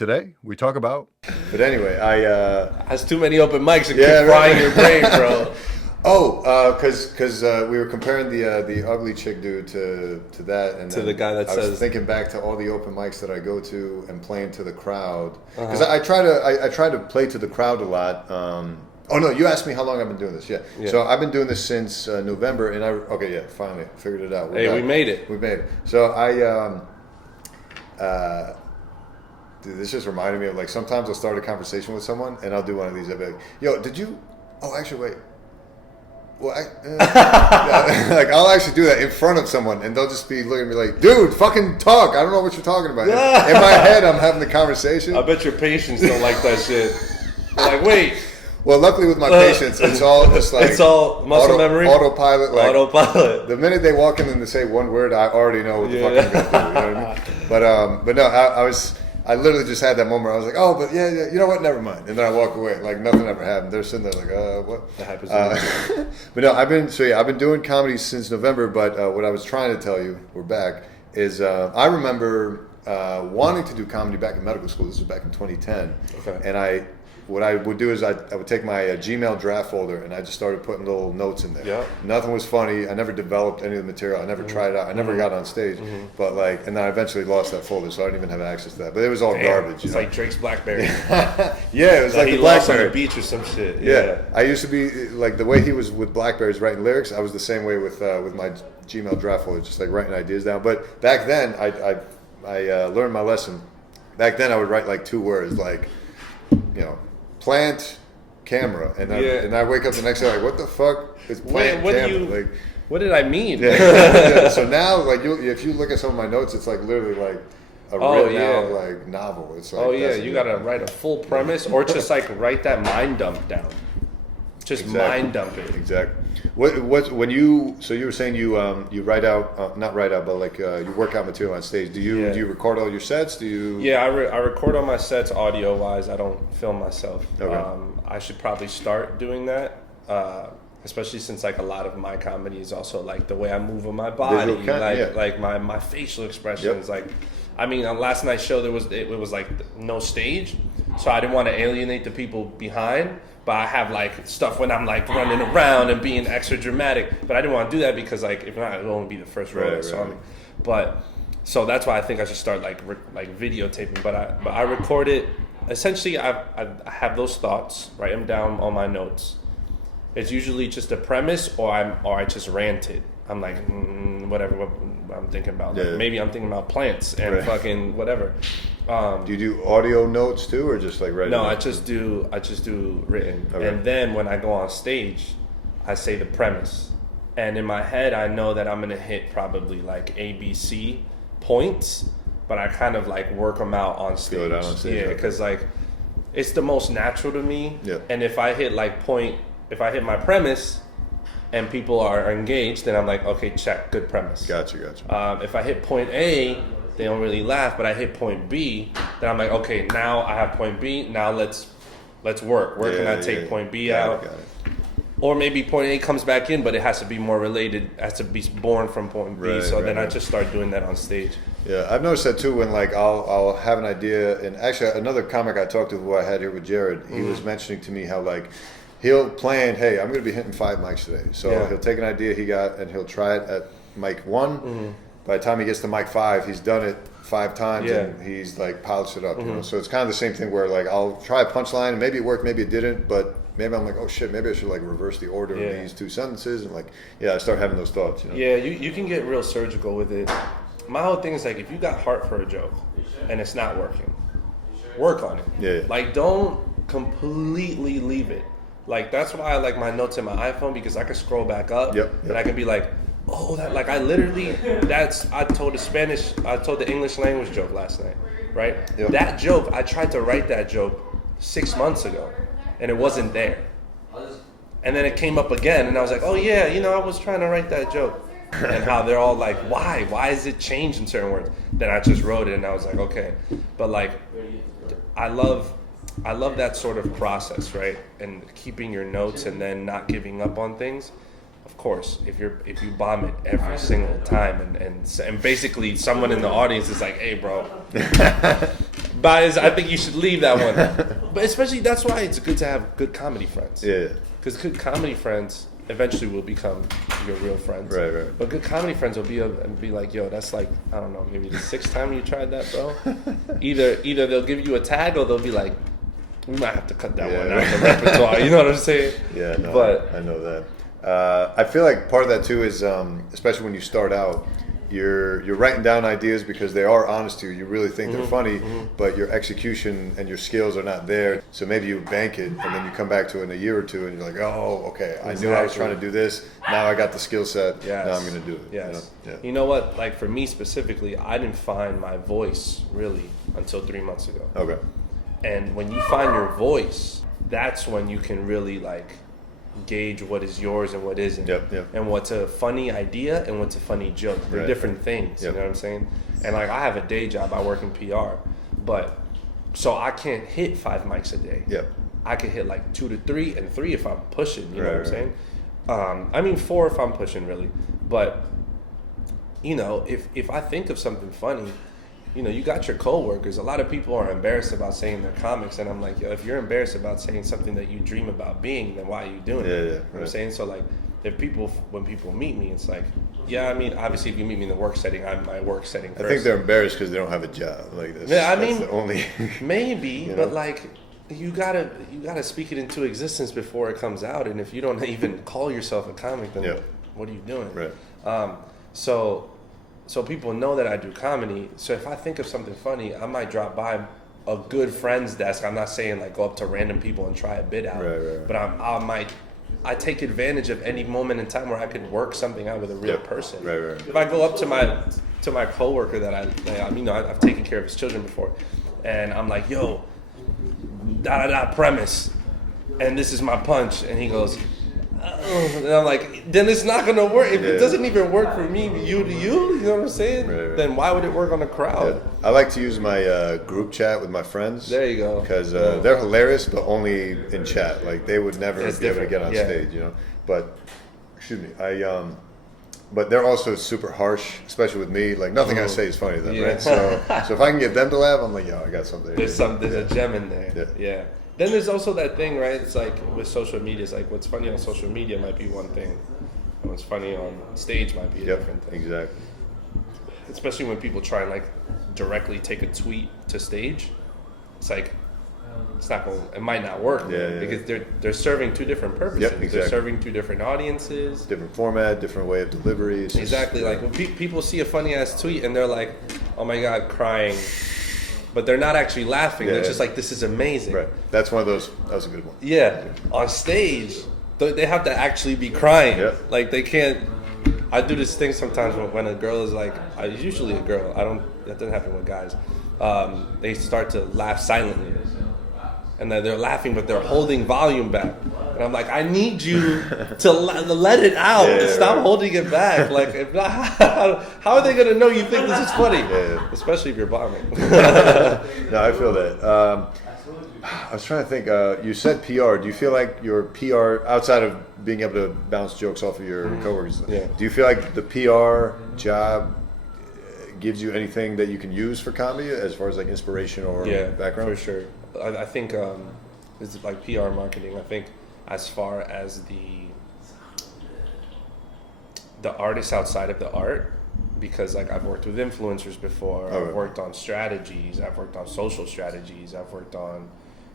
Today we talk about. But anyway, I has too many open mics and keep frying your brain, bro. Because we were comparing the ugly chick dude to that, and to the guy that I says. was thinking back to all the open mics that I go to and playing to the crowd, because I try to play to the crowd a lot. Oh no, you asked me how long I've been doing this. Yeah. So I've been doing this since November, and finally figured it out. We made it. We made it. So dude, this just reminded me of, like, sometimes I'll start a conversation with someone and I'll do one of these. I'll be like, "Yo, did you? Oh, actually, wait. Well, like, I'll actually do that in front of someone, and they'll just be looking at me like, "Dude, fucking talk. I don't know what you're talking about." In my head, I'm having the conversation. I bet your patients don't like that shit. They're like, wait. Well, luckily with my patients, it's all just like it's all muscle memory, autopilot. Like, autopilot. The minute they walk in and they say one word, I already know what the fuck I'm gonna do. You know what I mean? But no, I literally just had that moment where I was like, oh, but yeah, you know what? Never mind. And then I walk away like nothing ever happened. They're sitting there like, what? That happens. But no, I've been doing comedy since November. But what I was trying to tell you, we're back, is I remember wanting to do comedy back in medical school. This was back in 2010. Okay. And what I would do is I would take my Gmail draft folder and I just started putting little notes in there. Yeah. Nothing was funny. I never developed any of the material. I never tried it out. I never got on stage. But like, and then I eventually lost that folder, so I didn't even have access to that. But it was all garbage. It's like Drake's BlackBerry. Yeah, it was like he the lost on BlackBerry. the beach or some shit. Yeah. I used to be like the way he was with BlackBerries writing lyrics. I was the same way with my Gmail draft folder, just like writing ideas down. But back then, I learned my lesson. Back then, I would write like 2 words, like, plant, camera, and I wake up the next day like, what the fuck is plant, camera? What did I mean? So now, like, if you look at some of my notes, it's like literally like a written out like novel. It's like, you gotta write a full premise, or just like write that mind dump down. Just mind dump it. Exactly. When you were saying you write out, not write out, but like you work out material on stage. Do you record all your sets? Do you? Yeah, I record all my sets audio wise. I don't film myself. Okay. I should probably start doing that, especially since like a lot of my comedy is also like the way I move on my body, like my facial expressions. Like, I mean, on last night's show it was like no stage, so I didn't want to alienate the people behind. But I have like stuff when I'm like running around and being extra dramatic. But I didn't want to do that because like if not, it'll only be the first row of the song. But so that's why I think I should start like videotaping. But I record it. Essentially, I have those thoughts, write them down on my notes. It's usually just a premise, or I just ranted. I'm like, whatever what I'm thinking about. Like, maybe I'm thinking about plants and fucking whatever. Do you do audio notes too, or just like writing? No, I just do written. Okay. And then when I go on stage, I say the premise. And in my head, I know that I'm gonna hit probably like ABC points, but I kind of like work them out on stage. Go down on stage. Yeah, because like it's the most natural to me. Yeah. And if I hit if I hit my premise and people are engaged, then I'm like, okay, check, good premise. Gotcha. If I hit point A, they don't really laugh, but I hit point B, then I'm like, okay, now I have point B, now let's work. Where can I take point B out? Got it. Or maybe point A comes back in, but it has to be more related, has to be born from point B. I just start doing that on stage. Yeah, I've noticed that too when like I'll have an idea, and actually another comic I talked to who I had here with Jared, he was mentioning to me how like he'll plan, hey, I'm going to be hitting 5 mics today. So he'll take an idea he got and he'll try it at mic 1. By the time he gets to mic 5, he's done it 5 times and he's like polished it up. You know? So it's kind of the same thing where like I'll try a punchline and maybe it worked, maybe it didn't, but maybe I'm like, oh shit, maybe I should like reverse the order of these 2 sentences, and like I start having those thoughts. You know? Yeah, you can get real surgical with it. My whole thing is like, if you got heart for a joke and it's not working, work on it. Yeah. Like, don't completely leave it. Like, that's why I like my notes in my iPhone, because I can scroll back up and I can be like, oh, that, like, I told the English language joke last night, right? Yep. That joke, I tried to write that joke 6 months ago and it wasn't there. And then it came up again and I was like, oh yeah, I was trying to write that joke. And how they're all like, why is it changed in certain words? Then I just wrote it and I was like, okay. But like, I love that sort of process, right? And keeping your notes and then not giving up on things. Of course, if you bomb it every single time and basically someone in the audience is like, hey bro, I think you should leave that one. But especially that's why it's good to have good comedy friends. Yeah. Because good comedy friends eventually will become your real friends. Right. But good comedy friends will be like, yo, that's like, I don't know, maybe the 6th time you tried that, bro. Either they'll give you a tag or they'll be like, we might have to cut that one out of the repertoire. You know what I'm saying? Yeah, no, but I know that. I feel like part of that too is, especially when you start out, you're writing down ideas because they are honest to you. You really think they're funny, but your execution and your skills are not there. So maybe you bank it, and then you come back to it in a year or two, and you're like, oh, okay, I knew I was trying to do this. Now I got the skill set. Yes. Now I'm going to do it. Yes. You know? You know what? Like for me specifically, I didn't find my voice really until 3 months ago. Okay. And when you find your voice, that's when you can really like gauge what is yours and what isn't. Yep. And what's a funny idea and what's a funny joke. They're different things. Yep. You know what I'm saying? And like I have a day job, I work in PR, but so I can't hit 5 mics a day. Yep. I can hit like 2 to 3 and 3 if I'm pushing, you know what I'm saying? I mean 4 if I'm pushing really. But you know, if I think of something funny, you know, you got your coworkers. A lot of people are embarrassed about saying they're comics, and I'm like, yo, if you're embarrassed about saying something that you dream about being, then why are you doing it? Yeah, you know what I'm saying? So like, when people meet me, it's like, yeah, I mean, obviously, if you meet me in the work setting, I'm my work setting person. I think they're embarrassed because they don't have a job like this. Yeah, I that's mean, the only maybe, you know? But like, you gotta speak it into existence before it comes out, and if you don't even call yourself a comic, then what are you doing? Right. So people know that I do comedy. So if I think of something funny, I might drop by a good friend's desk. I'm not saying like go up to random people and try a bit out. Right. But I take advantage of any moment in time where I could work something out with a real person. Right. If I go up to my coworker that I've taken care of his children before, and I'm like, yo, premise, and this is my punch, and he goes, and I'm like, then it's not gonna work. If it doesn't even work for me, you know what I'm saying? Right. Then why would it work on a crowd? Yeah. I like to use my group chat with my friends. There you go. Because they're hilarious, but only in chat. Like they would never be able to get on stage, you know. But excuse me, but they're also super harsh, especially with me. Like nothing I say is funny to them, right? So if I can get them to laugh, I'm like, yo, I got something. There's a gem in there. Yeah. Then there's also that thing, right? It's like with social media, it's like what's funny on social media might be one thing, and what's funny on stage might be a different thing. Exactly. Especially when people try and like directly take a tweet to stage, it's like it might not work because they're serving 2 different purposes. Yep, exactly. They're serving 2 different audiences, different format, different way of delivery. Exactly. Like when people see a funny ass tweet and they're like, "Oh my god," crying. But they're not actually laughing. They're just like, this is amazing. Right. That's one of those. That was a good one. Yeah. On stage, they have to actually be crying. Yeah. Like they can't. I do this thing sometimes when a girl is like, usually a girl. That doesn't happen with guys. They start to laugh silently, and then they're laughing, but they're holding volume back. And I'm like, I need you to let it out. Stop holding it back. Like, if not, how are they going to know you think this is funny? Especially if you're bombing. No, I feel that. I was trying to think. You said PR. Do you feel like your PR, outside of being able to bounce jokes off of your coworkers, do you feel like the PR job gives you anything that you can use for comedy as far as like inspiration or background? For sure. I think it's like PR marketing. I think as far as the artists outside of the art, because like I've worked with influencers before, I've worked on strategies, I've worked on social strategies, I've worked on,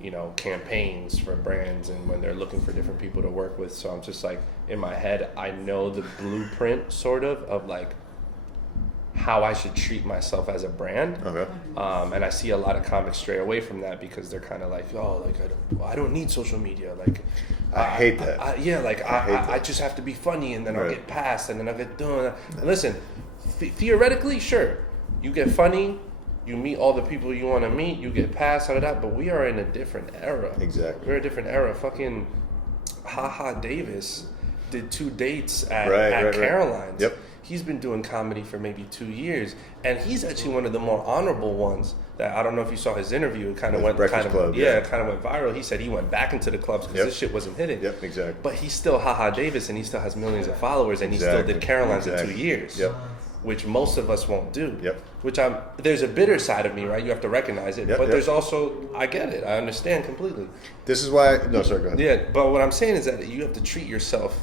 you know, campaigns for brands and when they're looking for different people to work with. So I'm just like, in my head, I know the blueprint sort of like how I should treat myself as a brand. Okay. And I see a lot of comics stray away from that because they're kind of like, oh, like I don't need social media. Like I hate that. I just have to be funny and then I'll get passed and then I'll get done. Listen, theoretically, sure, you get funny, you meet all the people you want to meet, you get passed out of that, but we are in a different era. Exactly. We're in a different era. Fucking Davis did 2 dates at Caroline's. Yep. He's been doing comedy for maybe 2 years, and he's actually one of the more honorable ones. That I don't know if you saw his interview. It kind of went viral. He said he went back into the clubs because this shit wasn't hitting. Yep, exactly. But he's still Davis, and he still has millions of followers, and he still did Caroline's in 2 years. Yep. which most of us won't do. Yep. There's a bitter side of me, right? You have to recognize it. Yep, but yep. there's also, I get it. I understand completely. This is why, no, sorry, go ahead. Yeah, but what I'm saying is that you have to treat yourself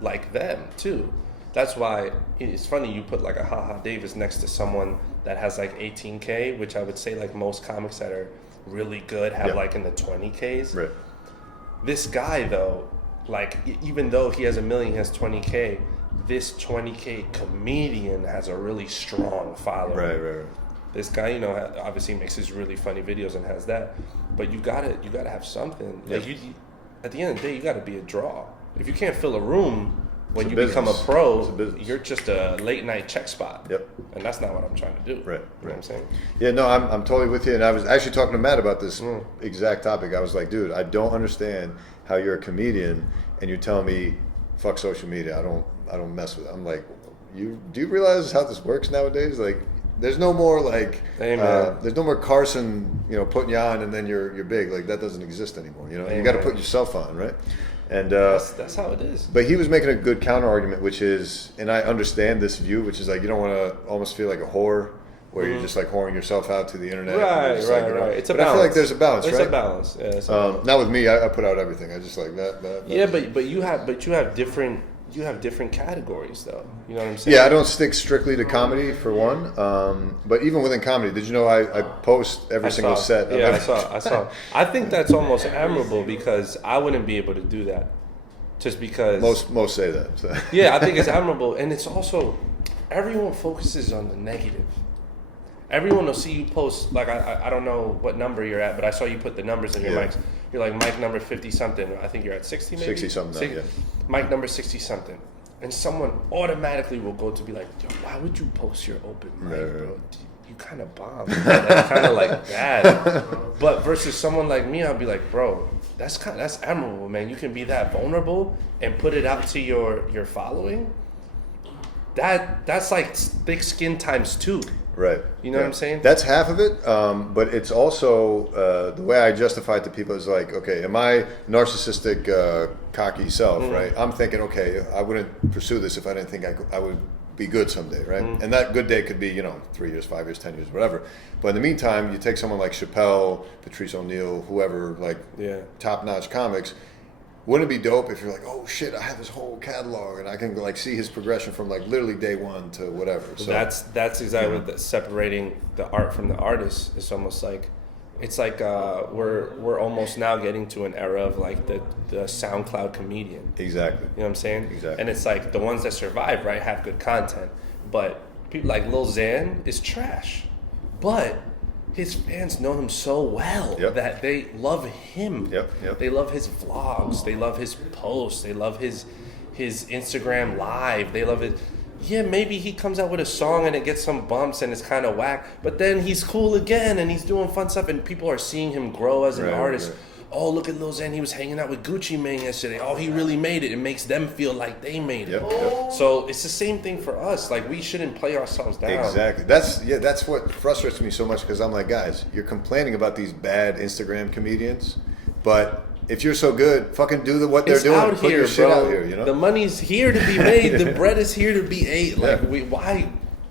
like them, too. That's why it's funny you put like a Haha Davis next to someone that has like 18K, which I would say like most comics that are really good have like in the 20Ks. Right. This guy, though, like, even though he has 1 million, he has 20K, this 20K comedian has a really strong following. Right. This guy, you know, obviously makes his really funny videos and has that, but you gotta have something. Yep. Like, you, at the end of the day, you gotta be a draw. If you can't fill a room when you business. become a pro, you're just a late night check spot. Yep. And that's not what I'm trying to do. Right. You know what I'm saying? Yeah, no, I'm totally with you. And I was actually talking to Matt about this exact topic. I was like, dude, I don't understand how you're a comedian and you're telling me, fuck social media. I don't mess with it. I'm like, do you realize how this works nowadays? Like, there's no more like, there's no more Carson, you know, putting you on and then you're big. Like, that doesn't exist anymore. You know, you got to put yourself on, right? And that's how it is. But he was making a good counter argument, which is, and I understand this view, which is like you don't want to almost feel like a whore, where you're just like whoring yourself out to the internet. Right. It's a balance. I feel like there's a balance, right? It's a balance. Yeah, it's a balance. Not with me. I put out everything. I just like that. Yeah, but you have different categories though. You know what I'm saying? Yeah, I don't stick strictly to comedy for one. But even within comedy, did you know I post every single set? Yeah, I saw. I think that's almost admirable because I wouldn't be able to do that. Just because most say that. So. Yeah, I think it's admirable, and it's also everyone focuses on the negative. Everyone will see you post, like, I don't know what number you're at, but I saw you put the numbers in your mics. You're like, mic number 50-something. I think you're at 60 maybe? 60-something now, yeah. Mic number 60-something. And someone automatically will go to be like, yo, why would you post your open mic, bro? You kind of bomb. That's kind of like bad. But versus someone like me, I'll be like, bro, that's admirable, man. You can be that vulnerable and put it out to your following. That's like thick skin times 2. Right. You know what I'm saying? That's half of it, but it's also the way I justify it to people is like, okay, am I narcissistic, cocky self, right? I'm thinking, okay, I wouldn't pursue this if I didn't think I would be good someday, right? And that good day could be, 3 years, 5 years, 10 years, whatever. But in the meantime, you take someone like Chappelle, Patrice O'Neal, whoever, like top-notch comics. Wouldn't it be dope if you're like, oh shit, I have his whole catalog and I can like see his progression from like literally day one to whatever. So that's exactly what separating the art from the artist is. Almost like it's like we're almost now getting to an era of like the SoundCloud comedian. Exactly. You know what I'm saying? Exactly. And it's like the ones that survive, right, have good content, but people like Lil Xan is trash, but his fans know him so well that they love him. Yep. They love his vlogs. They love his posts. They love his Instagram live. They love it. Yeah, maybe he comes out with a song and it gets some bumps and it's kind of whack, but then he's cool again and he's doing fun stuff and people are seeing him grow as an artist. Right. Oh, look at Lil Xan. He was hanging out with Gucci Mane yesterday. Oh, he really made it. It makes them feel like they made it. Yep. So it's the same thing for us. Like, we shouldn't play ourselves down. Exactly. That's what frustrates me so much because I'm like, guys, you're complaining about these bad Instagram comedians, but if you're so good, fucking do what they're doing. Out Put here, your shit bro. out here, The money's here to be made. The bread is here to be ate. Like,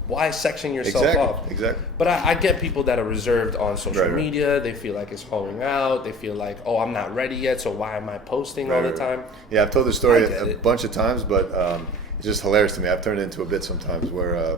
why section yourself off? Exactly. But I get people that are reserved on social media. They feel like it's hollowing out. They feel like, oh, I'm not ready yet, so why am I posting all the time? Yeah, I've told this story a bunch of times, but it's just hilarious to me. I've turned it into a bit sometimes where